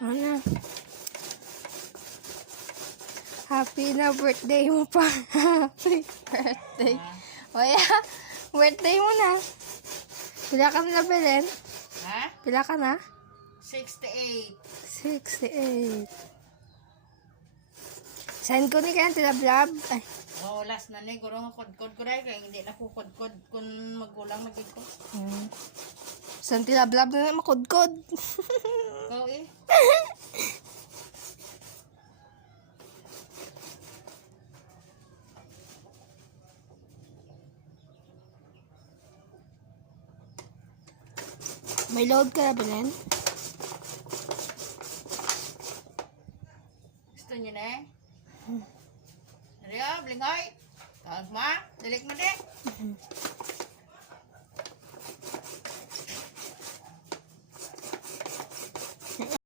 Ano? Happy na birthday mo pa. Happy birthday. O yeah, birthday mo na. Pila ka na, Belen? Ha? Pila ka na? 68. 68. Send ko ni kaya tilablab. Ay, Oh, last na ni. Guro nga kod-kod ko rin. Kaya hindi na ko kod-kod kung magkulang magiging ko. saan tilablab na makudkod. Ikaw eh. May load ka na, Belen? Gusto niyo na eh? Nariyo, blingoy. Kawag mo, dilik mo din.